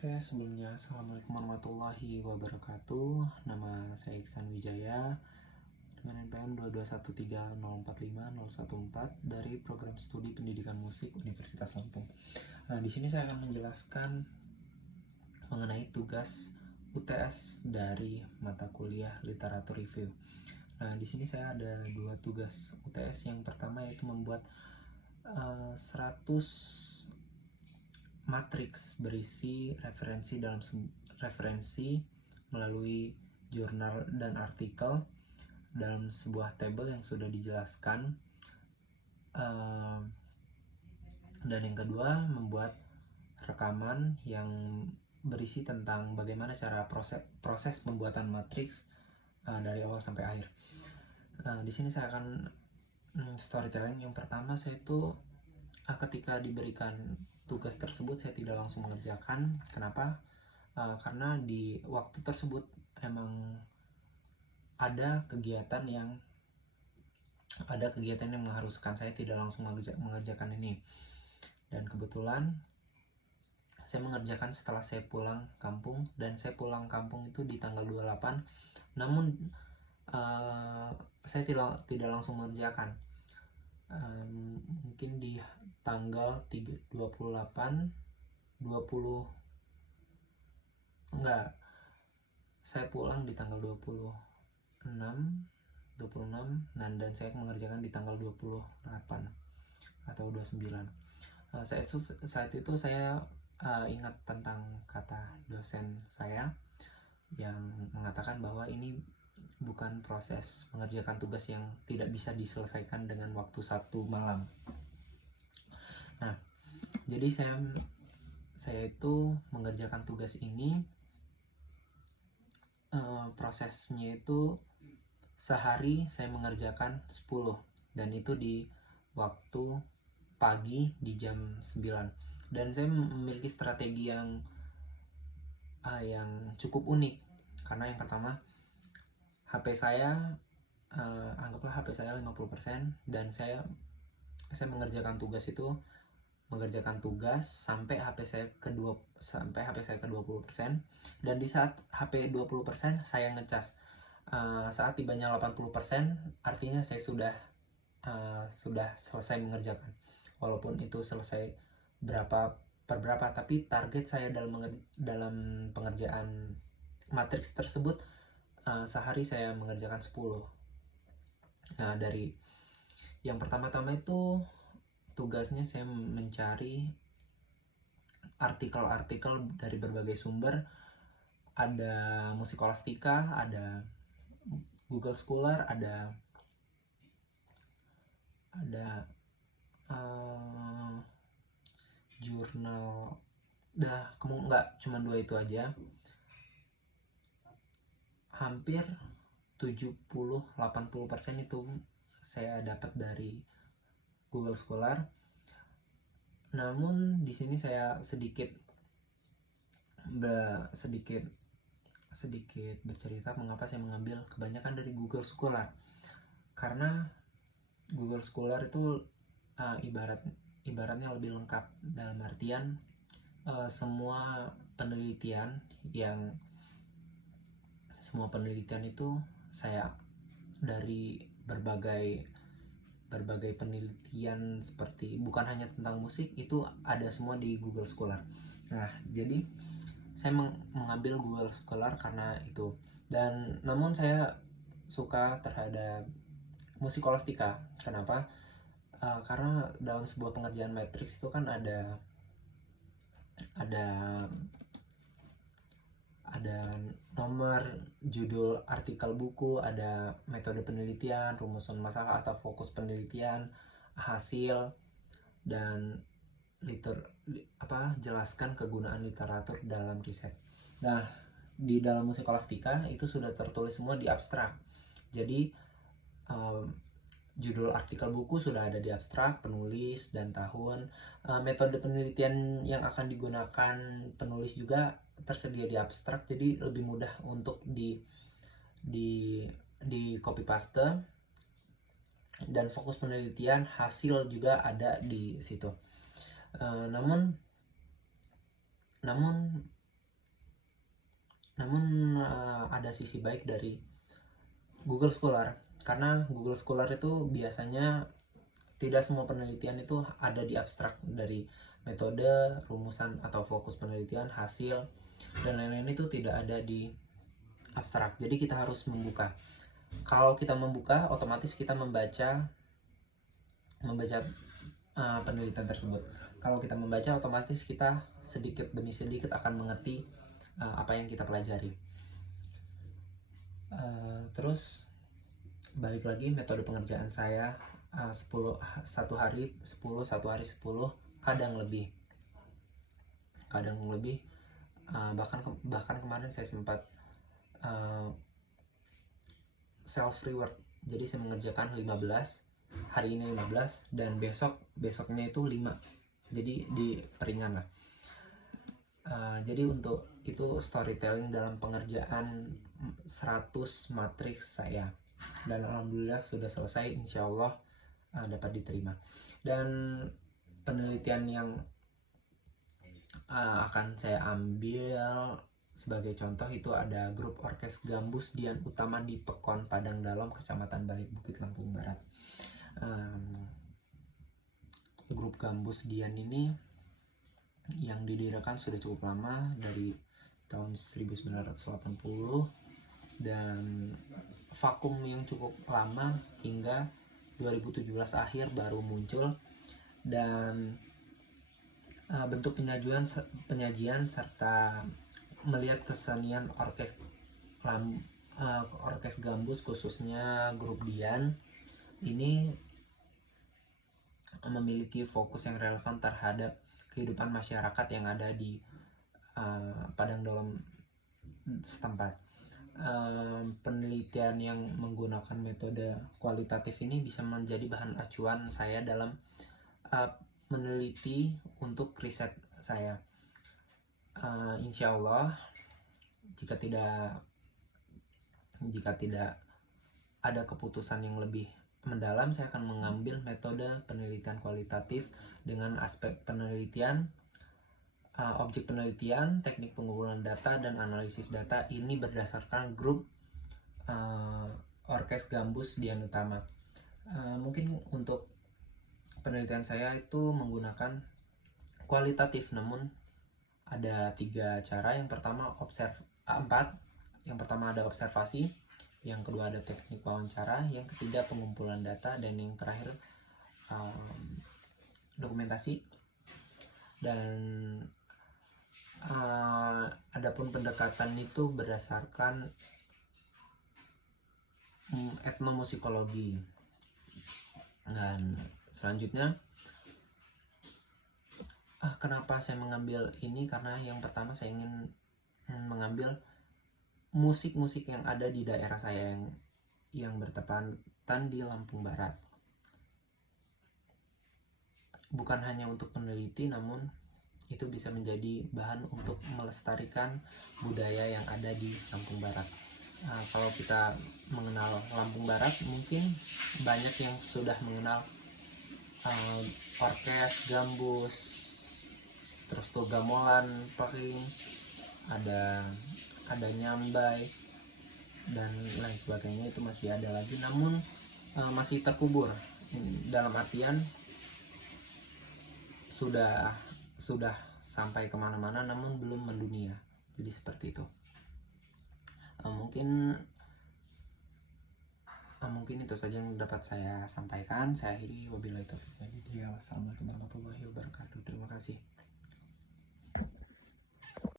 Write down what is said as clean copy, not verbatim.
Oke, sebelumnya Assalamualaikum warahmatullahi wabarakatuh. Nama saya Iksan Wijaya dengan NPM 22130450114 dari Program Studi Pendidikan Musik Universitas Lampung. Nah, di sini saya akan menjelaskan mengenai tugas UTS dari mata kuliah Literatur Review. Nah, di sini saya ada dua tugas UTS. Yang pertama yaitu membuat 100 matriks berisi referensi melalui jurnal dan artikel dalam sebuah tabel yang sudah dijelaskan. Dan yang kedua, membuat rekaman yang berisi tentang bagaimana cara proses pembuatan matriks dari awal sampai akhir. Di sini saya akan storytelling. Yang pertama, saya itu ketika diberikan tugas tersebut saya tidak langsung mengerjakan. Kenapa? Karena di waktu tersebut emang ada kegiatan yang mengharuskan saya tidak langsung mengerjakan ini. Dan kebetulan saya mengerjakan setelah saya pulang kampung, dan saya pulang kampung itu di tanggal 28. Namun saya tidak langsung mengerjakan. Mungkin di tanggal 28 saya pulang di tanggal 26 dan saya mengerjakan di tanggal 28 atau 29. Saat itu saya ingat tentang kata dosen saya yang mengatakan bahwa ini bukan proses mengerjakan tugas yang tidak bisa diselesaikan dengan waktu satu malam. Nah, jadi saya itu mengerjakan tugas ini, prosesnya itu sehari saya mengerjakan 10, dan itu di waktu pagi di jam 9. Dan saya memiliki strategi yang cukup unik, karena yang pertama, HP saya anggaplah HP saya 50%, dan saya mengerjakan tugas sampai HP saya ke 20%, dan di saat HP 20% saya ngecas. Saat tibanya 80% artinya saya sudah selesai mengerjakan. Walaupun itu selesai berapa per berapa, tapi target saya dalam pengerjaan matriks tersebut sehari saya mengerjakan 10. Nah, dari yang pertama-tama itu tugasnya saya mencari artikel-artikel dari berbagai sumber. Ada Musikolastika, ada Google Scholar, ada jurnal. Nggak cuma dua itu aja, hampir 70-80% itu saya dapat dari Google Scholar. Namun di sini saya sedikit bercerita mengapa saya mengambil kebanyakan dari Google Scholar. Karena Google Scholar itu ibaratnya lebih lengkap, dalam artian semua penelitian itu saya dari berbagai penelitian, seperti bukan hanya tentang musik, itu ada semua di Google Scholar. Nah, jadi saya mengambil Google Scholar karena itu. Dan namun saya suka terhadap Musikolastika. Kenapa? Karena dalam sebuah pengerjaan matriks itu kan ada nomor, judul artikel buku, ada metode penelitian, rumusan masalah atau fokus penelitian, hasil, dan jelaskan kegunaan literatur dalam riset. Nah, di dalam Musikolastika itu sudah tertulis semua di abstrak. Jadi judul artikel buku sudah ada di abstrak, penulis dan tahun. Metode penelitian yang akan digunakan penulis juga tersedia di abstrak, jadi lebih mudah untuk di copy paste. Dan fokus penelitian, hasil juga ada di situ. Namun Namun ada sisi baik dari Google Scholar, karena Google Scholar itu biasanya tidak semua penelitian itu ada di abstrak, dari metode, rumusan atau fokus penelitian, hasil, dan lain-lain itu tidak ada di abstrak. Jadi kita harus membuka. Kalau kita membuka, otomatis kita membaca penelitian tersebut. Kalau kita membaca, otomatis kita sedikit demi sedikit akan mengerti apa yang kita pelajari. Terus balik lagi, metode pengerjaan saya 1 hari 10, 1 hari 10, kadang lebih, bahkan kemarin saya sempat self reward. Jadi saya mengerjakan 15, hari ini 15, dan besoknya itu 5. Jadi diperingan lah. Jadi untuk itu storytelling dalam pengerjaan 100 matriks saya, dan alhamdulillah sudah selesai, insya Allah dapat diterima. Dan penelitian yang akan saya ambil sebagai contoh itu ada grup orkes gambus Dian Utama di Pekon, Padang Dalem, Kecamatan Balik Bukit, Lampung Barat. Grup gambus Dian ini yang didirikan sudah cukup lama, dari tahun 1980, dan vakum yang cukup lama hingga 2017 akhir baru muncul. Dan bentuk penyajian serta melihat kesenian orkes gambus, khususnya grup Dian ini memiliki fokus yang relevan terhadap kehidupan masyarakat yang ada di Padang Dalem setempat. Penelitian yang menggunakan metode kualitatif ini bisa menjadi bahan acuan saya dalam meneliti untuk riset saya. Insya Allah jika tidak ada keputusan yang lebih mendalam, saya akan mengambil metode penelitian kualitatif dengan aspek penelitian, objek penelitian, teknik pengumpulan data, dan analisis data. Ini berdasarkan grup orkes gambus Dian Utama. Mungkin untuk penelitian saya itu menggunakan kualitatif, namun ada 3 cara. Yang pertama 4. Yang pertama ada observasi, yang kedua ada teknik wawancara, yang ketiga pengumpulan data, dan yang terakhir dokumentasi. Dan adapun pendekatan itu berdasarkan etnomusikologi. Dan selanjutnya, kenapa saya mengambil ini? Karena yang pertama saya ingin mengambil musik-musik yang ada di daerah saya yang bertepatan di Lampung Barat. Bukan hanya untuk peneliti, namun itu bisa menjadi bahan untuk melestarikan budaya yang ada di Lampung Barat. Kalau kita mengenal Lampung Barat, mungkin banyak yang sudah mengenal orkes gambus, terus tuh gamelan, pering, ada nyambay, dan lain sebagainya. Itu masih ada lagi, namun masih terkubur, dalam artian sudah sampai kemana-mana namun belum mendunia. Jadi seperti itu. Mungkin itu saja yang dapat saya sampaikan. Saya akhiri, wabillahi taufiq wal hidayah. Wassalamualaikum warahmatullahi wabarakatuh. Terima kasih.